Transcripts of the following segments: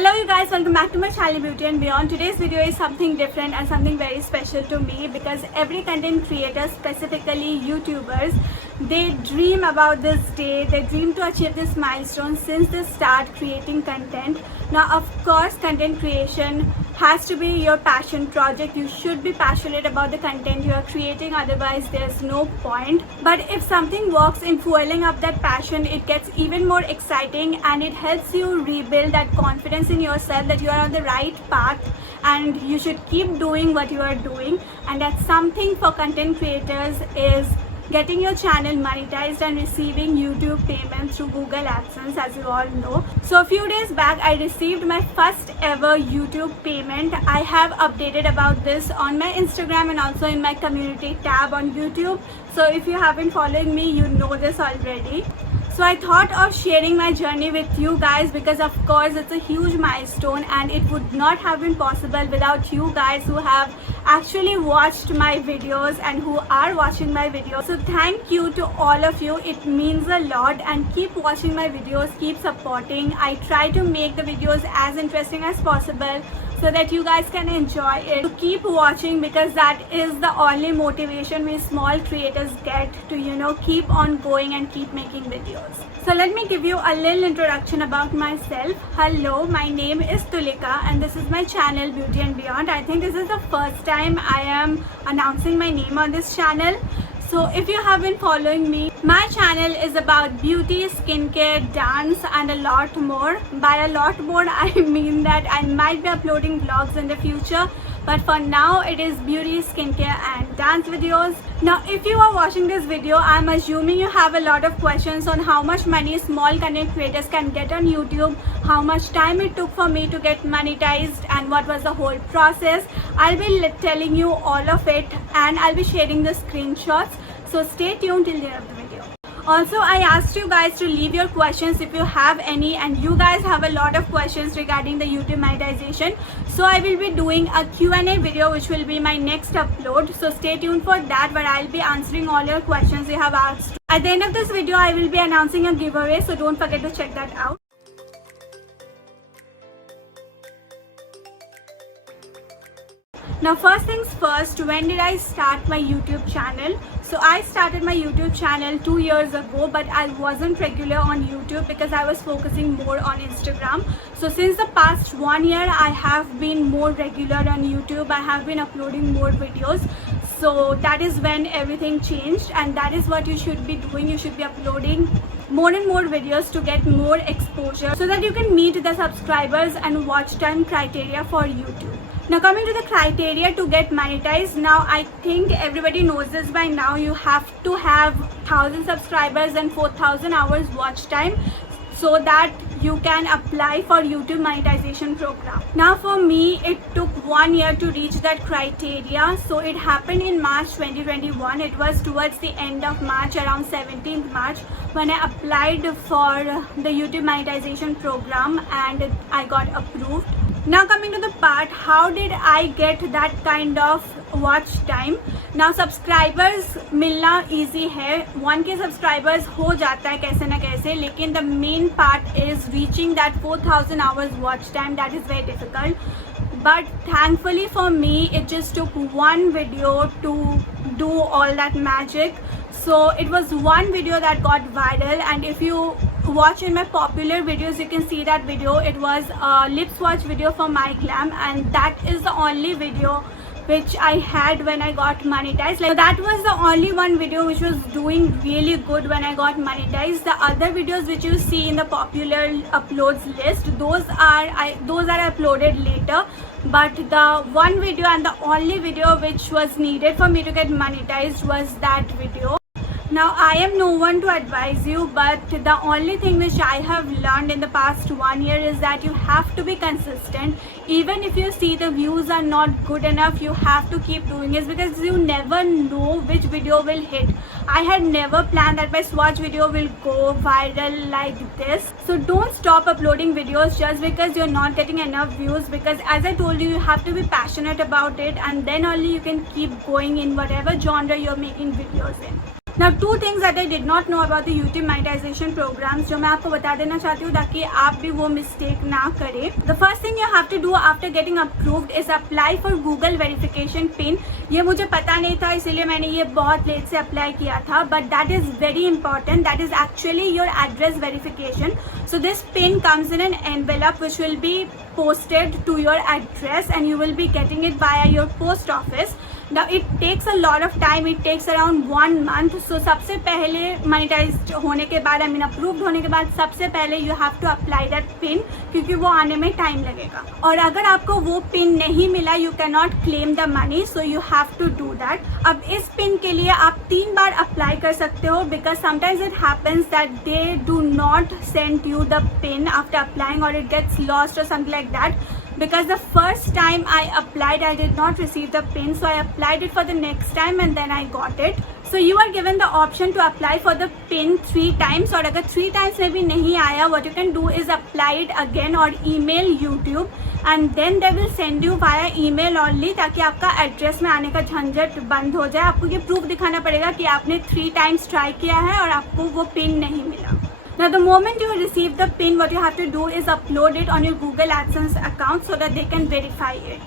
Hello you guys, welcome back to my channel Beauty and Beyond. Today's video is something different and something very special to me because every content creator, specifically YouTubers, they dream about this day, they dream to achieve this milestone since they start creating content. Now of course content creation has to be your passion project. You should be passionate about the content you are creating, otherwise there's no point. But if something works in fueling up that passion, it gets even more exciting and it helps you rebuild that confidence in yourself that you are on the right path and you should keep doing what you are doing. And that's something for content creators is getting your channel monetized and receiving YouTube payments through Google AdSense, as you all know. So a few days back I received my first ever YouTube payment. I have updated about this on my Instagram and also in my community tab on YouTube. So if you haven't followed me, you know this already. So I thought of sharing my journey with you guys because of course it's a huge milestone and it would not have been possible without you guys who have actually watched my videos and who are watching my videos. So thank you to all of you, it means a lot, and keep watching my videos, keep supporting. I try to make the videos as interesting as possible so that you guys can enjoy it. So keep watching because that is the only motivation we small creators get to keep on going and keep making videos. So let me give you a little introduction about myself. Hello, my name is Tulika and this is my channel Beauty and Beyond. I think this is the first time I am announcing my name on this channel. So if you have been following me, my channel is about beauty, skincare, dance and a lot more. By a lot more I mean that I might be uploading vlogs in the future, but for now it is beauty, skincare and dance videos. Now if you are watching this video, I'm assuming you have a lot of questions on how much money small content creators can get on YouTube, how much time it took for me to get monetized and what was the whole process. I'll be telling you all of it and I'll be sharing the screenshots. So stay tuned till the end of the video. Also, I asked you guys to leave your questions if you have any, and you guys have a lot of questions regarding the YouTube monetization. So I will be doing a Q&A video which will be my next upload. So stay tuned for that, where I'll be answering all your questions you have asked. At the end of this video, I will be announcing a giveaway, so don't forget to check that out. Now first things first, when did I start my YouTube channel? So I started my YouTube channel 2 years ago, but I wasn't regular on YouTube because I was focusing more on Instagram. So since the past 1 year, I have been more regular on YouTube. I have been uploading more videos. So that is when everything changed, and that is what you should be doing. You should be uploading more and more videos to get more exposure so that you can meet the subscribers and watch time criteria for YouTube. Now coming to the criteria to get monetized, now I think everybody knows this by now. You have to have 1,000 subscribers and 4,000 hours watch time so that you can apply for YouTube monetization program. Now for me, it took 1 year to reach that criteria. So it happened in March 2021. It was towards the end of March, around 17th March, when I applied for the YouTube monetization program and I got approved. Now coming to the part, how did I get that kind of watch time? Now subscribers मिलना easy है, 1K subscribers हो जाता है कैसे ना कैसे, लेकिन the main part is reaching that 4,000 hours watch time. That is very difficult. But thankfully for me, it just took one video to do all that magic. So it was one video that got viral, and if you watch in my popular videos, you can see that video. It was a lip swatch video for My Glam, and that is the only video which I had when I got monetized. Like, that was the only one video which was doing really good when I got monetized. The other videos which you see in the popular uploads list, those are uploaded later. But the one video and the only video which was needed for me to get monetized was that video. Now I am no one to advise you, but the only thing which I have learned in the past 1 year is that you have to be consistent. Even if you see the views are not good enough, you have to keep doing it because you never know which video will hit. I had never planned that my swatch video will go viral like this. So don't stop uploading videos just because you're not getting enough views, because as I told you, you have to be passionate about it, and then only you can keep going in whatever genre you're making videos in. Now 2 things that I did not know about the YouTube monetization programs जो मैं आपको बता देना चाहती हूँ ताकि आप भी वो मिस्टेक ना करें. The first thing you have to do after getting approved is apply for Google verification pin. ये मुझे पता नहीं था इसीलिए मैंने ये बहुत लेट से अप्लाई किया था, but that is very important. That is actually your address verification. So this pin comes in an envelope which will be posted to your address and you will be getting it via your post office. Now it takes a lot of time. It takes around 1 month. So सबसे पहले monetized होने के बाद, I mean approved होने के बाद, सबसे पहले you have to apply that pin क्योंकि वो आने में time लगेगा. और अगर आपको वो pin नहीं मिला, you cannot claim the money. So you have to do that. अब इस pin के लिए आप 3 बार apply कर सकते हो because sometimes it happens that they do not send you the pin after applying or it gets lost or something like that. Because the first time I applied, I did not receive the pin, so I applied it for the next time and then I got it. So you are given the option to apply for the pin 3 times और अगर 3 times में भी नहीं आया, what you can do is apply it again or email YouTube and then they will send you via email only ताकि आपका address में आने का झंझट बंद हो जाए. आपको ये प्रूफ दिखाना पड़ेगा कि आपने 3 times ट्राई किया है और आपको वो पिन नहीं मिला. Now the moment you receive the pin, what you have to do is upload it on your Google AdSense account so that they can verify it.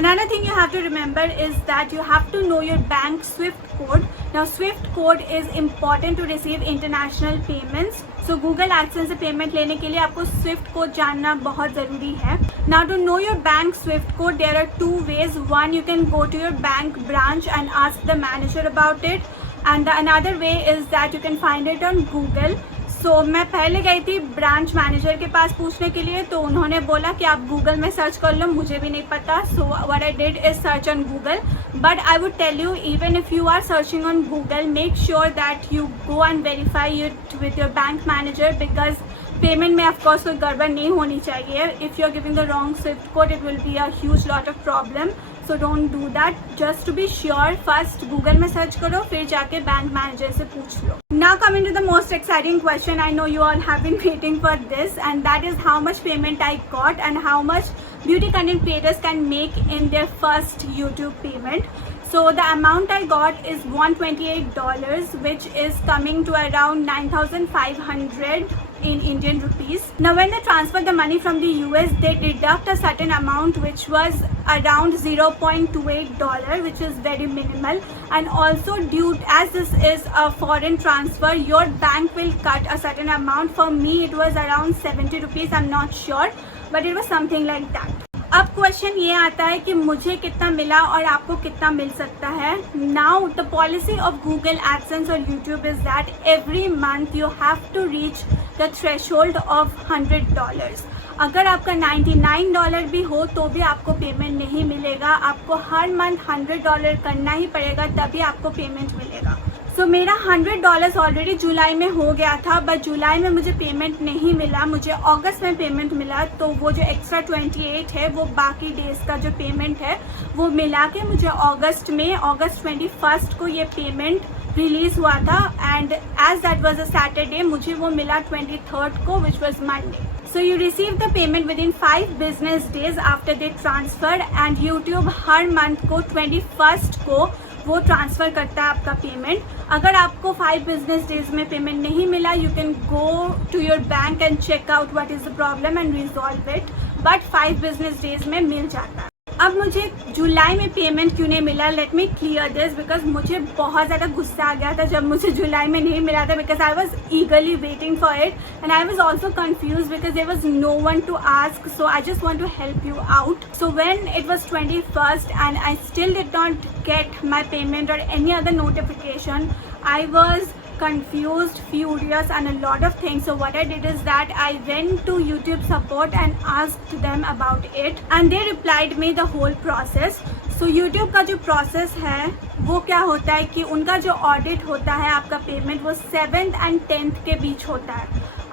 Another thing you have to remember is that you have to know your bank SWIFT code. Now SWIFT code is important to receive international payments. So Google AdSense से payment लेने के लिए आपको SWIFT code जानना बहुत ज़रूरी है. Now to know your bank SWIFT code, there are 2 ways. One, you can go to your bank branch and ask the manager about it. And the another way is that you can find it on Google. So मैं पहले गई थी branch manager के पास पूछने के लिए, तो उन्होंने बोला कि आप गूगल में सर्च कर लो. मुझे भी नहीं पता. So what I did is search on Google. But I would tell you, even if you are searching on Google, make sure that you go and verify it with your bank manager because payment में of course कोई गड़बड़ नहीं होनी चाहिए. If you are giving the wrong SWIFT code, it will be a huge lot of problem. So don't do that. Just to be sure, first Google में search करो, फिर जाके बैंक मैनेजर से पूछ लो. Now coming to the most exciting question, I know you all have been waiting for this, and that is how much payment I got and how much beauty content creators can make in their first YouTube payment. So the amount I got is $128, which is coming to around 9,500 in Indian rupees. Now when they transfer the money from the US, they deduct a certain amount which was around $0.28, which is very minimal. And also due as this is a foreign transfer, your bank will cut a certain amount. For me it was around 70 rupees. I'm not sure, but it was something like that. अब question ये आता है कि मुझे कितना मिला और आपको कितना मिल सकता है. Now the policy of Google AdSense और YouTube is that every month you have to reach the threshold of $100. अगर आपका $99 भी हो तो भी आपको पेमेंट नहीं मिलेगा. आपको हर मंथ $100 करना ही पड़ेगा, तभी आपको पेमेंट मिलेगा. सो मेरा $100 ऑलरेडी जुलाई में हो गया था, बट जुलाई में मुझे पेमेंट नहीं मिला. मुझे अगस्त में पेमेंट मिला. तो वो जो एक्स्ट्रा 28 है, वो बाकी डेज का जो पेमेंट है वो मिला के मुझे अगस्त 21 को ये पेमेंट रिलीज हुआ था. And as that was a Saturday, मुझे वो मिला 23 को, which was Monday. So you receive the payment within 5 business days after they transferred, and YouTube her month को 21 को वो ट्रांसफ़र करता है आपका पेमेंट. अगर आपको 5 बिजनेस डेज में पेमेंट नहीं मिला, you can go to your bank and check out what is the problem and resolve it. But 5 business days में मिल जाता है. अब मुझे जुलाई में पेमेंट क्यों नहीं मिला, let me clear this, because मुझे बहुत ज़्यादा गुस्सा आ गया था जब मुझे जुलाई में नहीं मिला था, because I was eagerly waiting for it and I was also confuse because there was no one to ask. So I just want to help you out. So when it was 21st and I still did not get my payment or any other notification, I was confused, furious and a lot of things. So what I did is that I went to YouTube support and asked them about it and they replied me the whole process. So YouTube का जो process है वो क्या होता है कि उनका जो audit होता है आपका पेमेंट वो 7th and 10th के बीच होता है.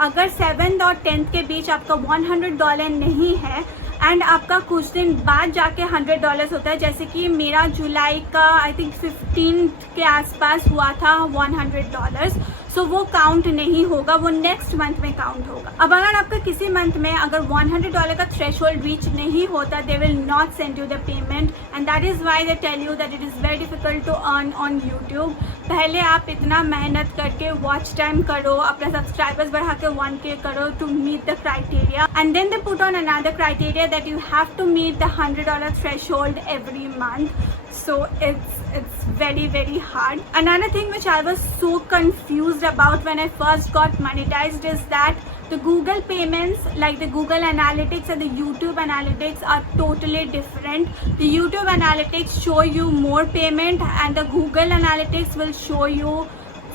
अगर 7th और 10th के बीच आपका $100 नहीं है एंड आपका कुछ दिन बाद जाके $100 होता है, जैसे कि मेरा जुलाई का आई थिंक 15th के आसपास हुआ था $100. सो वो काउंट नहीं होगा, वो नेक्स्ट मंथ में काउंट होगा। अब अगर आपका किसी मंथ में अगर $100 का थ्रेशोल्ड रीच नहीं होता, they will not send you the payment, and that is why they tell you that it is very difficult to earn on YouTube. पहले आप इतना मेहनत करके वॉच टाइम करो, अपना सब्सक्राइबर्स बढ़ा के 1K करो to meet the criteria, and then they put on another criteria that you have to meet the $100 threshold every month. So it's very hard. Another thing which I was so confused about when I first got monetized is that the Google payments, like the Google Analytics and the YouTube Analytics, are totally different. The YouTube Analytics show you more payment and the Google Analytics will show you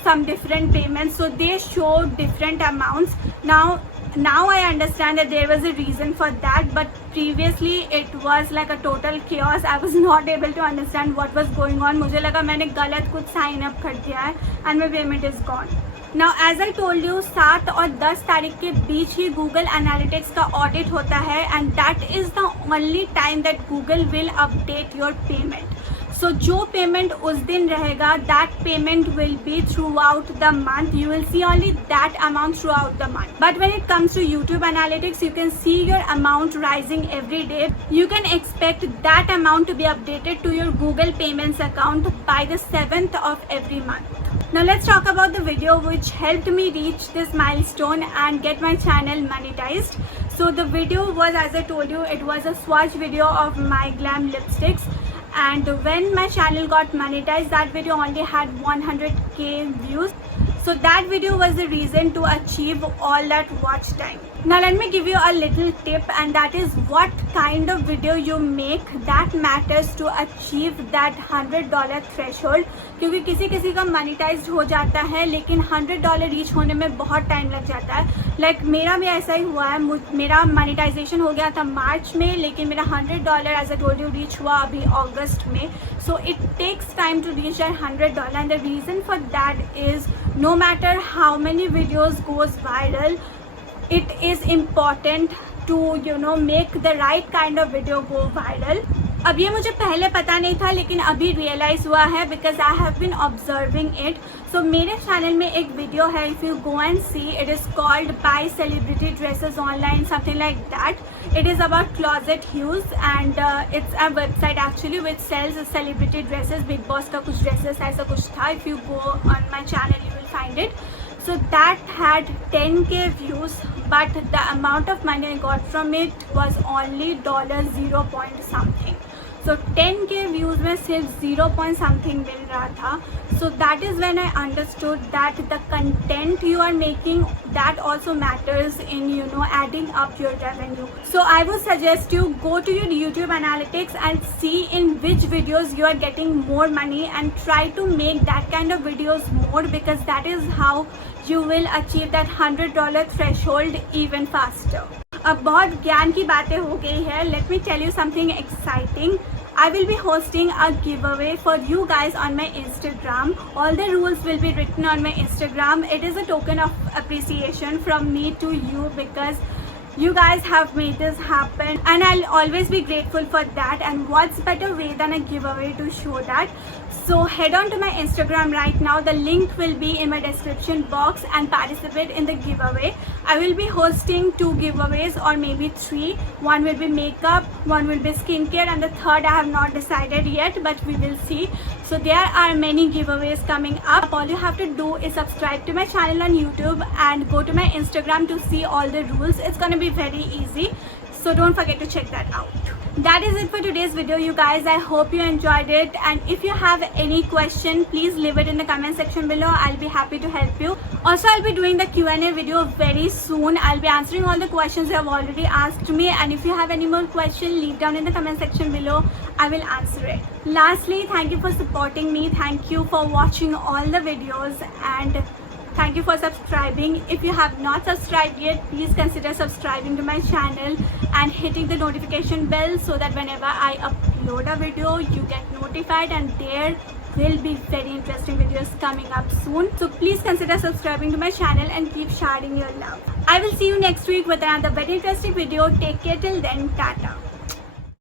some different payments, so they show different amounts. Now I understand that there was a reason for that, but previously it was like a total chaos. I was not able to understand what was going on. मुझे लगा मैंने गलत कुछ sign up कर दिया है and my payment is gone. Now as I told you, 7 और 10 तारीख के बीच ही Google Analytics का ऑडिट होता है, and that is the only time that Google will update your payment. So जो पेमेंट उस दिन रहेगा, that payment will be throughout the month. You will see only that amount throughout the month. But when it comes to YouTube Analytics, you can see your amount rising every day. You can expect that amount to be updated to your Google Payments account by the 7th of every month. Now let's talk about the video which helped me reach this milestone and get my channel monetized. So the video was, as I told you, it was a swatch video of my glam lipsticks. And when my channel got monetized, that video only had 100K views. So that video was the reason to achieve all that watch time. Now let me give you a little tip, and that is what kind of video you make that matters to achieve that $100 threshold. क्योंकि किसी किसी का monetized हो जाता है लेकिन $100 reach होने में बहुत टाइम लग जाता है. Like मेरा भी ऐसा ही हुआ है. मेरा monetization हो गया था मार्च में, लेकिन मेरा $100 as I told you reach हुआ अभी अगस्त में. So it takes time to reach that $100, and the reason for that is no matter how many videos goes viral, it is important to make the right kind of video go viral. अब ये मुझे पहले पता नहीं था, लेकिन अभी realize हुआ है because I have been observing it. So मेरे चैनल में एक वीडियो है, if you go and see, it is called by celebrity dresses online, something like that. It is about Closet Hues, and it's a website actually which sells celebrity dresses. Big Boss का कुछ dresses ऐसा कुछ था. If you go on my channel you will find it. So that had 10K views, but the amount of money I got from it was only $0 point something. So 10K views में सिर्फ 0 point something मिल रहा था. So that is when I understood that the content you are making, that also matters in adding up your revenue. So I would suggest you go to your YouTube Analytics and see in which videos you are getting more money, and try to make that kind of videos more, because that is how you will achieve that $100 threshold even faster. अब बहुत ज्ञान की बातें हो गई है. Let me tell you something exciting. I will be hosting a giveaway for you guys on my Instagram. All the rules will be written on my Instagram. It is a token of appreciation from me to you, because you guys have made this happen, and I'll always be grateful for that. And what's better way than a giveaway to show that? So head on to my Instagram right now. The link will be in my description box, and participate in the giveaway. I will be hosting 2 giveaways, or maybe 3. One will be makeup, one will be skincare, and the third I have not decided yet, but we will see. So there are many giveaways coming up. All you have to do is subscribe to my channel on YouTube and go to my Instagram to see all the rules. It's gonna be very easy, so don't forget to check that out. That is it for today's video, you guys. I hope you enjoyed it, and if you have any question, please leave it in the comment section below. I'll be happy to help you. Also, I'll be doing the Q&A video very soon. I'll be answering all the questions you have already asked me, and if you have any more questions, leave down in the comment section below. I will answer it. Lastly, thank you for supporting me. Thank you for watching all the videos, and thank you for subscribing. If you have not subscribed yet, please consider subscribing to my channel and hitting the notification bell, so that whenever I upload a video, you get notified, and there will be very interesting videos coming up soon. So please consider subscribing to my channel and keep sharing your love. I will see you next week with another very interesting video. Take care till then. Tata.